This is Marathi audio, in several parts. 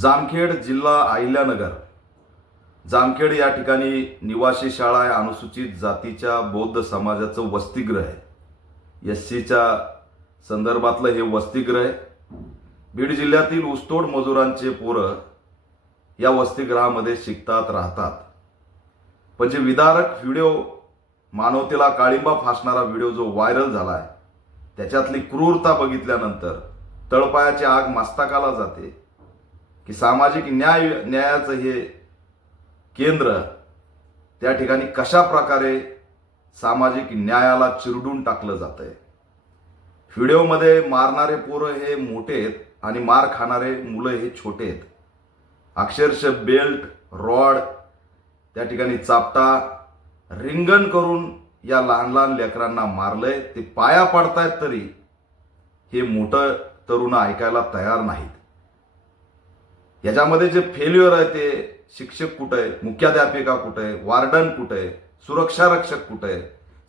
जामखेड जिल्हा आहिल्यानगर जामखेड या ठिकाणी निवासी शाळा आहे अनुसूचित जातीच्या बौद्ध समाजाचं वसतिगृह आहे. एस सीच्या संदर्भातलं हे वसतिगृह आहे. बीड जिल्ह्यातील ऊसतोड मजुरांचे पोरं या वसतिगृहामध्ये शिकतात राहतात. पण जे विदारक व्हिडिओ मानवतेला काळिंबा फासणारा व्हिडिओ जो व्हायरल झाला आहे त्याच्यातली क्रूरता बघितल्यानंतर तळपायाची आग मस्तकाला जाते. की सामाजिक न्याय न्यायाचं हे केंद्र त्या ठिकाणी कशा प्रकारे सामाजिक न्यायाला चिरडून टाकलं जात आहे व्हिडिओमध्ये मारणारे पोरं हे मोठे आहेत आणि मार खाणारे मुलं हे छोटे आहेत. अक्षरशः बेल्ट रॉड त्या ठिकाणी चापटा रिंगण करून या लहान लहान लेकरांना मारलंय. ते पाया पडतायत तरी हे मोठं तरुण ऐकायला तयार नाहीत. याच्यामध्ये जे फेल्युअर आहे ते शिक्षक कुठं आहे? मुख्याध्यापिका कुठं आहे? वार्डन कुठं आहे? सुरक्षा रक्षक कुठं आहे?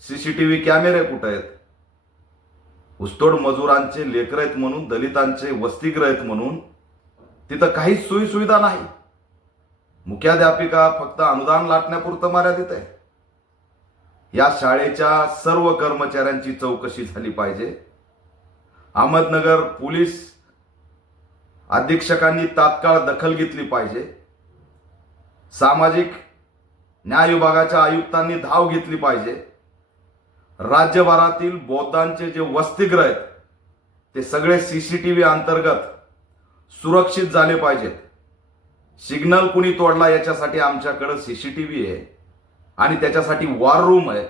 सीसीटीव्ही कॅमेरे कुठं आहेत? ऊसतोड मजुरांचे लेकर आहेत म्हणून दलितांचे वसतिगृह आहेत म्हणून तिथं काहीच सोयीसुविधा नाही. मुख्याध्यापिका फक्त अनुदान लाटण्यापुरतं मर्यादित आहे. या शाळेच्या सर्व कर्मचाऱ्यांची चौकशी झाली पाहिजे. अहमदनगर पोलीस अधीक्षकांनी तात्काळ दखल घेतली पाहिजे. सामाजिक न्याय विभागाच्या आयुक्तांनी धाव घेतली पाहिजे. राज्यभरातील बौद्धांचे जे वसतिगृह आहेत ते सगळे सी सी टी व्ही अंतर्गत सुरक्षित झाले पाहिजेत. सिग्नल कुणी तोडला याच्यासाठी आमच्याकडं सी सी टी व्ही आहे आणि त्याच्यासाठी वॉर रूम आहे.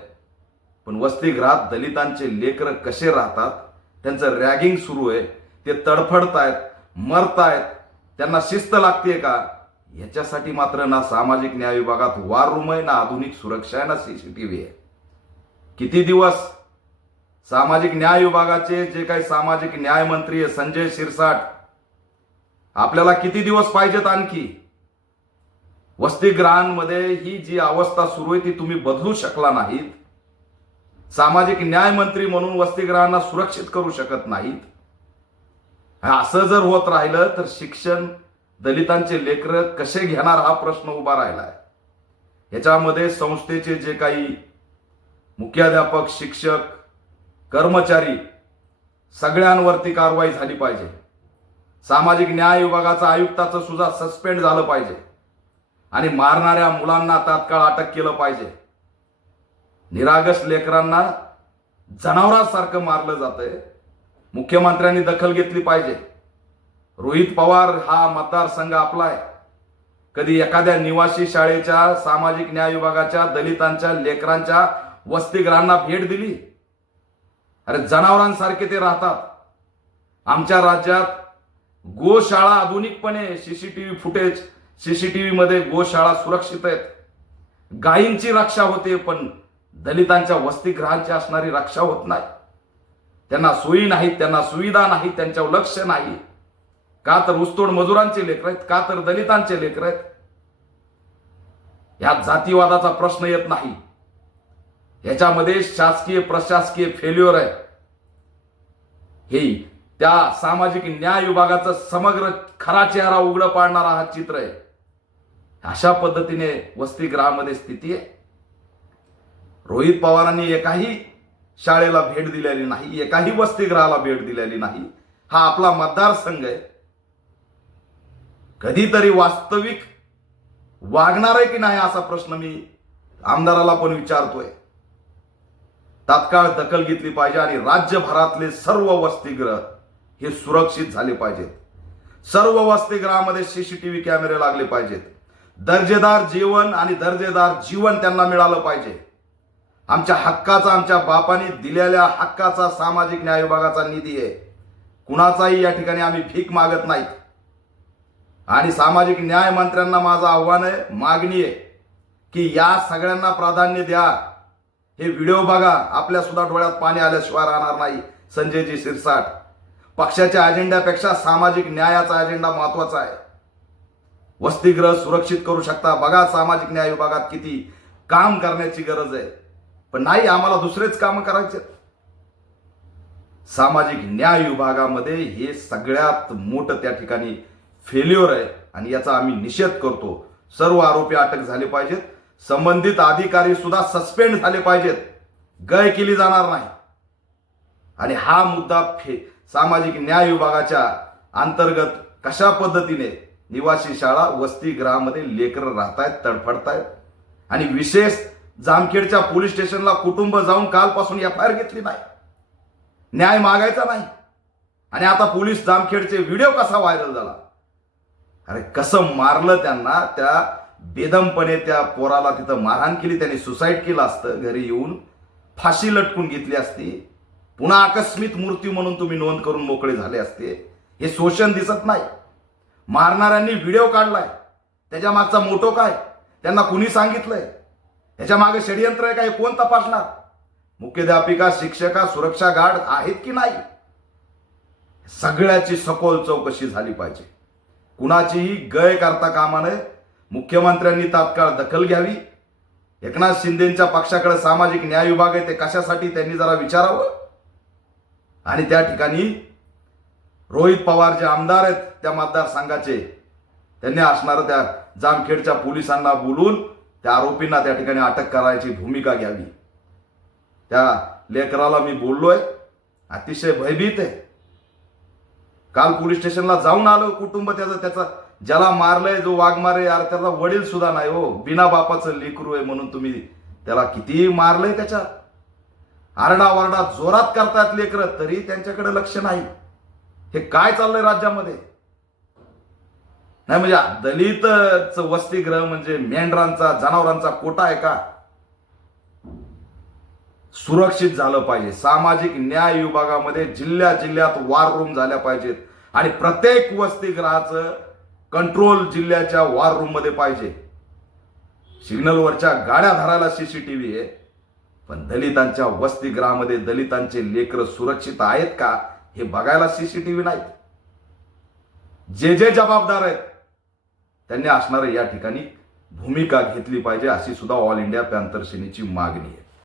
पण वसतिगृहात दलितांचे लेकरं कसे राहतात त्यांचं रॅगिंग सुरू आहे ते तडफडत आहेत मरतायत त्यांना शिस्त लागते का? याच्यासाठी मात्र ना सामाजिक न्याय विभागात वार रूम आहे ना आधुनिक सुरक्षा आहे ना सीसीटीव्ही आहे. किती दिवस सामाजिक न्याय विभागाचे जे काही सामाजिक न्याय मंत्री आहे संजय शिरसाट आपल्याला किती दिवस पाहिजेत आणखी? वसतिगृहांमध्ये ही जी अवस्था सुरू आहे ती तुम्ही बदलू शकला नाहीत. सामाजिक न्याय मंत्री म्हणून वसतिगृहांना सुरक्षित करू शकत नाहीत. असं जर होत राहिलं तर शिक्षण दलितांचे लेकर कसे घेणार हा प्रश्न उभा राहिलाय. याच्यामध्ये संस्थेचे जे काही मुख्याध्यापक शिक्षक कर्मचारी सगळ्यांवरती कारवाई झाली पाहिजे. सामाजिक न्याय विभागाचा आयुक्ताचं सुद्धा सस्पेंड झालं पाहिजे. आणि मारणाऱ्या मुलांना तात्काळ अटक केलं पाहिजे. निरागस लेकरांना जनावरांसारखं मारलं जातंय. मुख्यमंत्र्यांनी दखल घेतली पाहिजे. रोहित पवार हा मतदारसंघ आपला आहे कधी एखाद्या निवासी शाळेच्या सामाजिक न्याय विभागाच्या दलितांच्या लेकरांच्या वसतिगृहांना भेट दिली? अरे जनावरांसारखे ते राहतात. आमच्या राज्यात गोशाळा आधुनिकपणे सीसीटीव्ही फुटेज सीसीटीव्ही मध्ये गोशाळा सुरक्षित आहेत. गायींची रक्षा होते पण दलितांच्या वसतिगृहांची असणारी रक्षा होत नाही. त्यांना सोयी नाहीत त्यांना सुविधा नाही त्यांच्यावर लक्ष नाही. का तर ऊसतोड मजुरांचे लेकर आहेत का तर दलितांचे लेकर आहेत? यात जातीवादाचा प्रश्न येत नाही. याच्यामध्ये शासकीय प्रशासकीय फेल्युअर आहे. हे त्या सामाजिक न्याय विभागाचं समग्र खरा चेहरा उघड पाडणारा हा चित्र आहे. अशा पद्धतीने वसतिगृहामध्ये स्थिती आहे. रोहित पवारांनी एकाही शाळेला भेट दिलेली नाही एकाही वसतिगृहाला भेट दिलेली नाही. हा आपला मतदारसंघ आहे. कधीतरी वास्तविक वागणार आहे की नाही असा प्रश्न मी आमदाराला पण विचारतोय. तात्काळ दखल घेतली पाहिजे आणि राज्यभरातले सर्व वसतिगृह हे सुरक्षित झाले पाहिजेत. सर्व वसतिगृहामध्ये सीसीटीव्ही कॅमेरे लागले पाहिजेत. दर्जेदार जेवण आणि दर्जेदार जीवन त्यांना मिळालं पाहिजे. आमच्या हक्काचा आमच्या बापाने दिलेल्या हक्काचा सामाजिक न्याय विभागाचा निधी आहे. कुणाचाही या ठिकाणी आम्ही भीक मागत नाहीत. आणि सामाजिक न्याय मंत्र्यांना माझं आव्हान आहे मागणी आहे की या सगळ्यांना प्राधान्य द्या. हे व्हिडिओ बघा आपल्या सुद्धा डोळ्यात पाणी आल्याशिवाय राहणार नाही संजयजी शिरसाट. पक्षाच्या अजेंड्यापेक्षा सामाजिक न्यायाचा अजेंडा महत्त्वाचा आहे. वसतिगृह सुरक्षित करू शकता. बघा सामाजिक न्याय विभागात किती काम करण्याची गरज आहे. पण नाही आम्हाला दुसरेच काम करायचे. सामाजिक न्याय विभागामध्ये हे सगळ्यात मोठं त्या ठिकाणी फेल्युअर आहे आणि याचा आम्ही निषेध करतो. सर्व आरोपी अटक झाले पाहिजेत. संबंधित अधिकारी सुद्धा सस्पेंड झाले पाहिजेत. गय केली जाणार नाही. आणि हा मुद्दा फे सामाजिक न्याय विभागाच्या अंतर्गत कशा पद्धतीने निवासी शाळा वसतिगृहामध्ये लेकरं राहतायत तडफडतायत? आणि विशेष जामखेडच्या पोलीस स्टेशनला कुटुंब जाऊन कालपासून एफ आय आर घेतली नाही न्याय मागायचा नाही. आणि आता पोलीस जामखेडचे व्हिडिओ कसा व्हायरल झाला? अरे कसं मारलं त्यांना? त्या बेदमपणे त्या पोराला तिथं मारहाण केली त्यांनी सुसाईड केलं असतं घरी येऊन फाशी लटकून घेतली असती. पुन्हा आकस्मिक मृत्यू म्हणून तुम्ही नोंद करून मोकळे झाले असते. हे शोषण दिसत नाही. मारणाऱ्यांनी व्हिडिओ काढलाय. त्याच्या मागचा मोटो काय? त्यांना कुणी सांगितलंय? याच्या मागे षडयंत्र आहे का हे कोण तपासणार? मुख्याध्यापिका शिक्षका सुरक्षा गार्ड आहेत की नाही? सगळ्याची सखोल चौकशी झाली पाहिजे. कुणाचीही गय करता कामा नये मुख्यमंत्र्यांनी तात्काळ दखल घ्यावी. एकनाथ शिंदेच्या पक्षाकडे सामाजिक न्याय विभाग आहे ते कशासाठी त्यांनी जरा विचारावं? आणि त्या ठिकाणी रोहित पवार जे आमदार आहेत त्या मतदारसंघाचे त्यांनी असणारं त्या जामखेडच्या पोलिसांना बोलून त्या आरोपींना त्या ठिकाणी अटक करायची भूमिका घ्यावी. त्या लेकराला मी बोललोय अतिशय भयभीत आहे. काल पोलीस स्टेशनला जाऊन आलो कुटुंब त्याचं त्याचा ज्याला मारलंय जो वाघ मारे यार त्याचा वडील सुद्धा नाही हो. बिना बापाचं लेकरू आहे म्हणून तुम्ही त्याला कितीही मारलंय त्याच्या. आरडाओरडा जोरात करतात लेकर तरी त्यांच्याकडे लक्ष नाही. हे काय चाललंय राज्यामध्ये? नाही म्हणजे दलित वसतिगृह म्हणजे मेंढरांचा जनावरांचा कोटा आहे का? सुरक्षित झालं पाहिजे. सामाजिक न्याय विभागामध्ये जिल्ह्या जिल्ह्यात वार रूम झाल्या पाहिजेत. आणि प्रत्येक वसतिगृहाचं कंट्रोल जिल्ह्याच्या वार रूममध्ये पाहिजे. सिग्नलवरच्या गाड्या धरायला सीसीटीव्ही आहे. पण दलितांच्या वसतिगृहामध्ये दलितांचे लेकर सुरक्षित आहेत का हे बघायला सीसीटीव्ही नाहीत. जे जे जबाबदार आहेत त्यांनी असणारं या ठिकाणी भूमिका घेतली पाहिजे अशी सुद्धा ऑल इंडिया पॅन्थर सेनेची मागणी आहे.